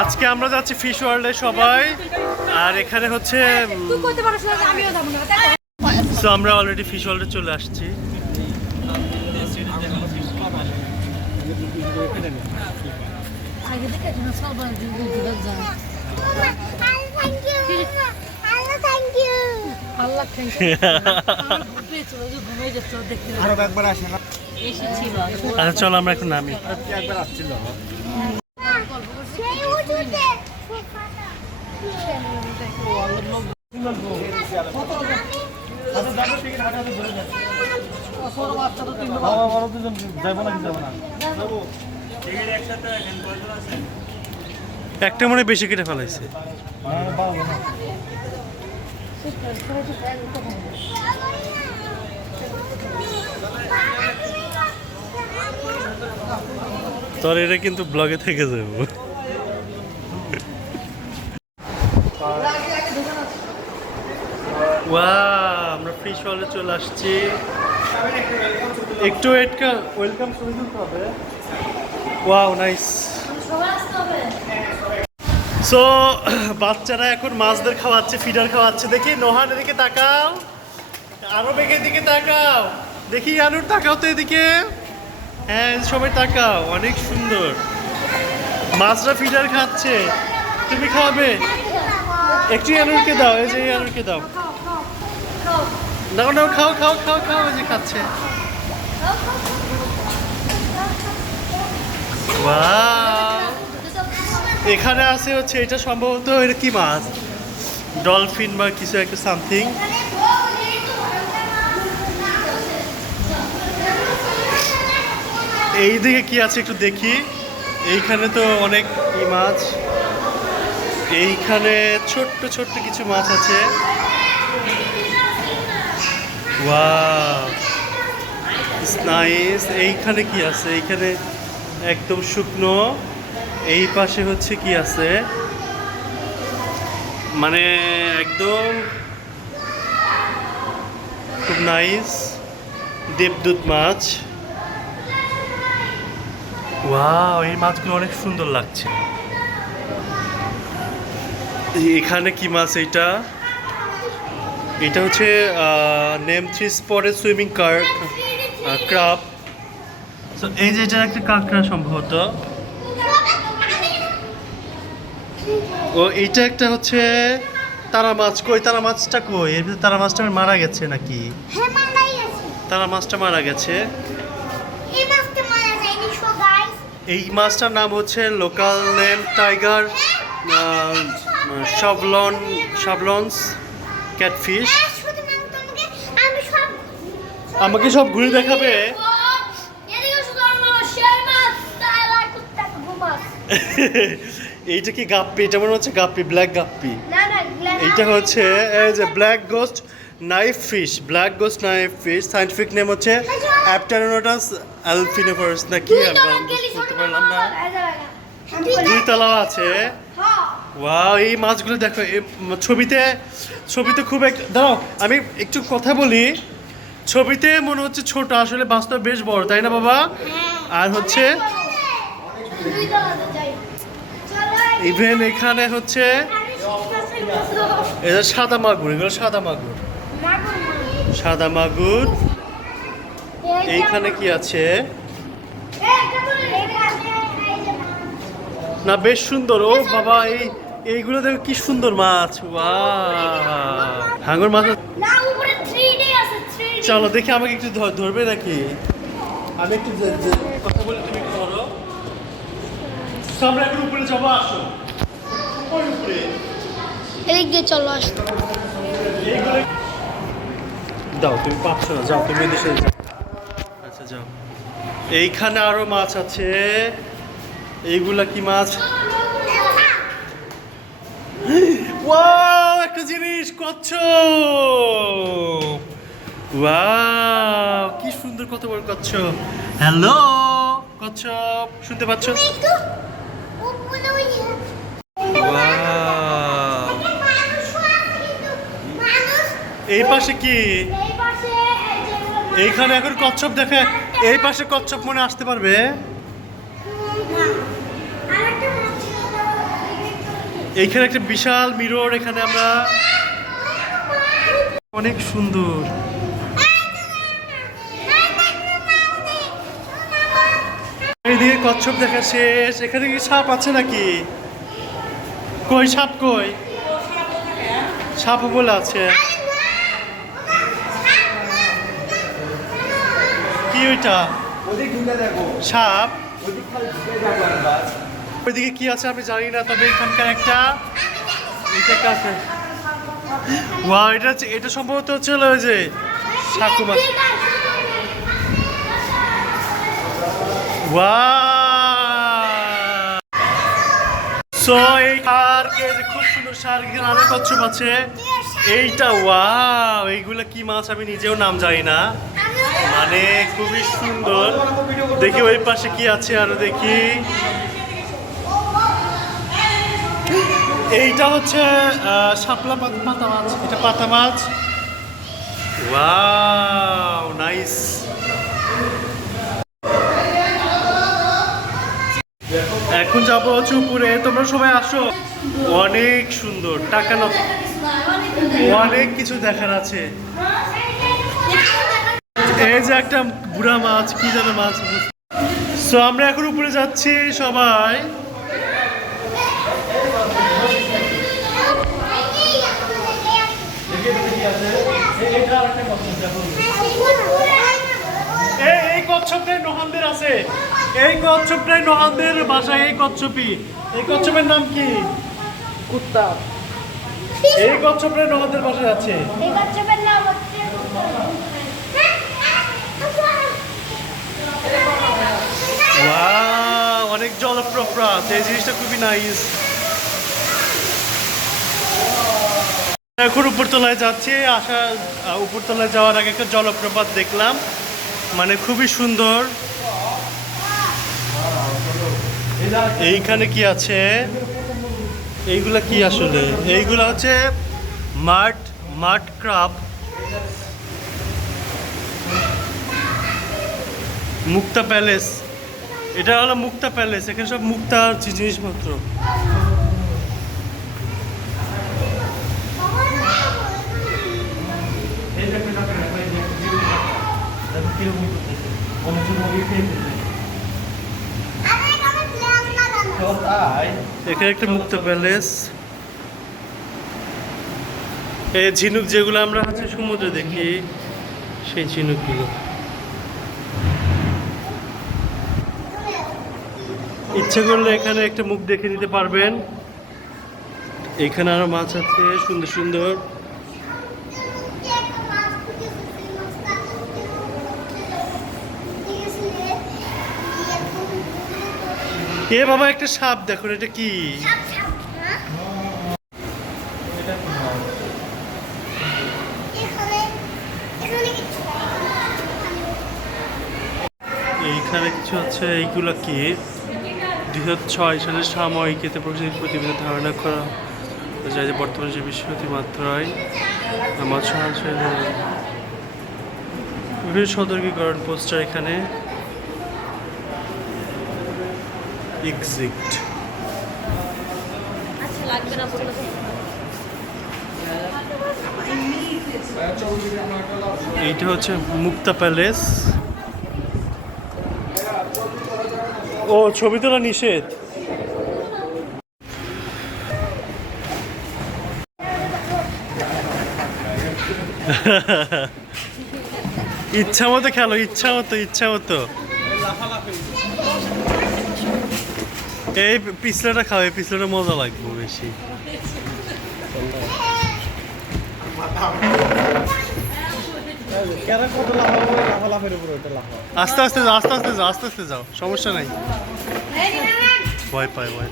আজকে আমরা যাচ্ছি ফিশ ওয়ার্ল্ডে সবাই। আর এখানে হচ্ছে তো? আমরা অলরেডি ফিশ ওয়ার্ল্ডে চলে আসছি। আরও একবার আসে না? আচ্ছা চলো আমরা এখন নামি। একবার আসছিল। একটা মনে বেশি কেটে ফেলাইছে। তোর এটা কিন্তু ব্লগে থেকে যাব। আমরা ফিশ ওয়ার্ল্ডে চলে আসছি। একটু ওয়েট ওয়েলকাম হবে। ওয়াও নাইস সো বাচ্চারা এখন মাছদের খাওয়াচ্ছে ফিডার খাওয়াচ্ছে। দেখি নোহান এদিকে তাকাও। আরও বেগের দিকে তাকাও। দেখি, আলুর তাকাও তো এদিকে। হ্যাঁ সবাই তাকাও, অনেক সুন্দর। মাছরা ফিডার খাচ্ছে। তুমি খাবে একটু আলুরকে দাও, এই যে আলুরকে দাও। দাও দাও খাও খাও খাও খাও যে খাচ্ছে! এখানে আছে হচ্ছে, এটা সম্ভবত এটা কি মাছ? ডলফিন বা কিছু একটা সামথিং এই দিকে কি আছে একটু দেখি। এইখানে তো অনেক ই মাছ। এইখানে ছোট্ট ছোট্ট কিছু মাছ আছে। নাইস এইখানে কি আছে? এইখানে একদম শুকনো। এই পাশে হচ্ছে কি আছে? মানে একদম খুব নাইস দেবদূত মাছ। ওয়াও এই মাছগুলো অনেক সুন্দর লাগছে। এখানে কি মাছ এইটা? এটা হচ্ছে নেম থ্রি স্পটের সুইমিং কার ক্রাব So, এই যে এটা একটা কাঁকড়া সম্ভবত। ও এইটা একটা হচ্ছে তারা মাছ। কই তারা মাছটা কই? এর ভিতরে তারা মাছটা মারা গেছে নাকি? তারা মাছটা মারা গেছে। এই মাছটার নাম হচ্ছে local name tiger shovelnose shovelnoses catfish আমাকে সব ঘুরে দেখাবে? এইটা কি গাপ্পি? এটা মনে হচ্ছে গাপ্পি ব্ল্যাক গাপ্পি। এইটা হচ্ছে যে black ghost knife fish black ghost knife fish scientific name হচ্ছে অ্যাপটারোনাটাস অ্যালফিনোফারাস না কি বলতে পারলাম না। দুই তলাও আছে। ওয়াও এই মাছগুলো দেখো ছবিতে ছবিতে খুব এক দাঁড়াও আমি একটু কথা বলি। ছবিতে মনে হচ্ছে ছোট আসলে বাস্তব বেশ বড় তাই না বাবা? আর হচ্ছে ইভেন এখানে হচ্ছে এটা সাদা মাগুর এগুলো সাদা মাগুর। সাদা মাগুর। এইখানে কি আছে? না বেশ সুন্দর ও বাবা এই এইগুলো দেখো কি সুন্দর মাছ ওয়াও হাঙ্গর মাছ চলো দেখি আমাকে একটু ধর- ধরবে নাকি? আমি একটু কথা বলে তুমি একটু ধরো। আমরা এখন উপরে যাব আসো। উপরে এদিক দিয়ে চলো আসো। দাও তুমি পাচ্ছ না যাও তুমি যাও আচ্ছা যাও। এইখানে আরও মাছ আছে। এইগুলা কি মাছ? ওয়াও একটা জিনিস কচ্ছ ওয়াও কি সুন্দর কত বড় কচ্ছপ। হ্যালো কচ্ছপ শুনতে পাচ্ছ? এই পাশে কি? এইখানে এখন কচ্ছপ দেখে এই পাশে কচ্ছপ মনে আসতে পারবে। এইখানে একটা বিশাল মিরর এখানে আমরা অনেক সুন্দর। এইদিকে কচ্ছপ দেখা শেষ। এখানে কি সাপ আছে নাকি? কই সাপ কই? সাপ বলে আছে। কি ওইটা? সাপ? ওইদিকে কি আছে আমি জানি না, তবে এখানকার একটা এটা কাছে এটা সম্ভবত হচ্ছে যে সাকু মাছ ওয়া এই যে খুব সুন্দর কি মাছ আমি নিজেও নাম জানি না। মানে খুবই সুন্দর। দেখি ওই পাশে কি আছে আরও দেখি। এইটা হচ্ছে শাপলা পাত- মাছ। এটা পাতা মাছ। ওয়াও নাইস এখন যাব হচ্ছে উপরে। তোমরা সবাই আসো। অনেক সুন্দর। টাকা না অনেক কিছু দেখার আছে। এই যে একটা বুড়া মাছ, কি যেন মাছ। সো আমরা এখন উপরে যাচ্ছি সবাই। এই কচ্ছপটাই নোহানদের আছে। এই কচ্ছপটাই নোহানদের বাসায়, এই কচ্ছপই। এই কচ্ছপের নাম কি? কুত্তা। এই কচ্ছপটাই নোহানদের বাসায় আছে। অনেক জলপ্রপাত। এই জিনিসটা খুবই নাইস এখন উপরতলায় যাচ্ছি, আসা উপরতলায় যাওয়ার আগে একটা জলপ্রপাত দেখলাম। মানে খুবই সুন্দর। এইখানে কি আছে? এইগুলা কি আসলে? এইগুলা হচ্ছে মাঠ মাঠ ক্রাব মুক্তা প্যালেস। এটা হলো মুক্তা প্যালেস, এখানে সব মুক্তা জিনিসপত্র। এখানে একটা মুক্তা প্যালেস। এই ঝিনুক যেগুলো আমরা হচ্ছে সমুদ্রে দেখি, সেই ঝিনুকগুলো। ইচ্ছে করলে এখানে একটা মুখ দেখে নিতে পারবেন। এখানে আরও মাছ আছে, সুন্দর সুন্দর। এ বাবা একটা সাপ? দেখুন এটা কি? এইখানে কিছু আছে এইগুলো কি? দুই হাজার ছয় সালের সাময়িকীতে প্রকাশিত প্রতিবেদন ধারণা করা যায় যে বর্তমানে যে বিশ্ব অতিমাত্রায় আমার সরাসরি বিভিন্ন সতর্কীকরণ পোস্টার এখানে এক্সিট আচ্ছা লাগবে না বললে এইটা হচ্ছে মুক্তা প্যালেস। ও ছবি তোলা নিষেধ। ইচ্ছা মতো খেলো ইচ্ছা মতো ইচ্ছা মতো। এই পিছলাটা খাও এই পিছলাটা মজা লাগবে বেশি আস্তে আস্তে যাও আস্তে আস্তে যাও আস্তে আস্তে যাও সমস্যা নাই ভয় পায় ভয় পায়।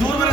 দূর বেড়ে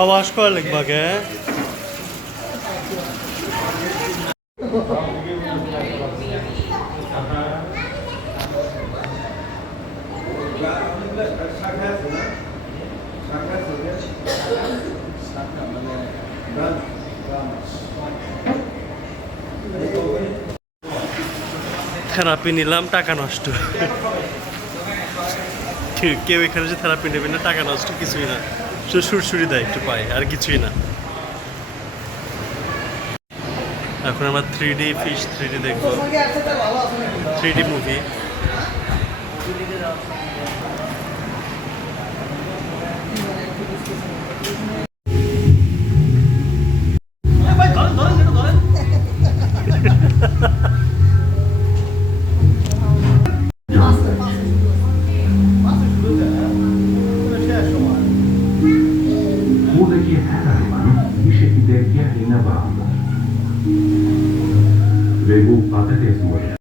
আওয়াজ করা লিখবাগে থেরাপি নিলাম, টাকা নষ্ট। কেউ- এখানে যে থেরাপি নেবে না, টাকা নষ্ট, কিছুই না। শুধু সুরসুরি দেয়, একটু পায়, আর কিছুই না। এখন আমার three D fish three D দেখব। Three D movie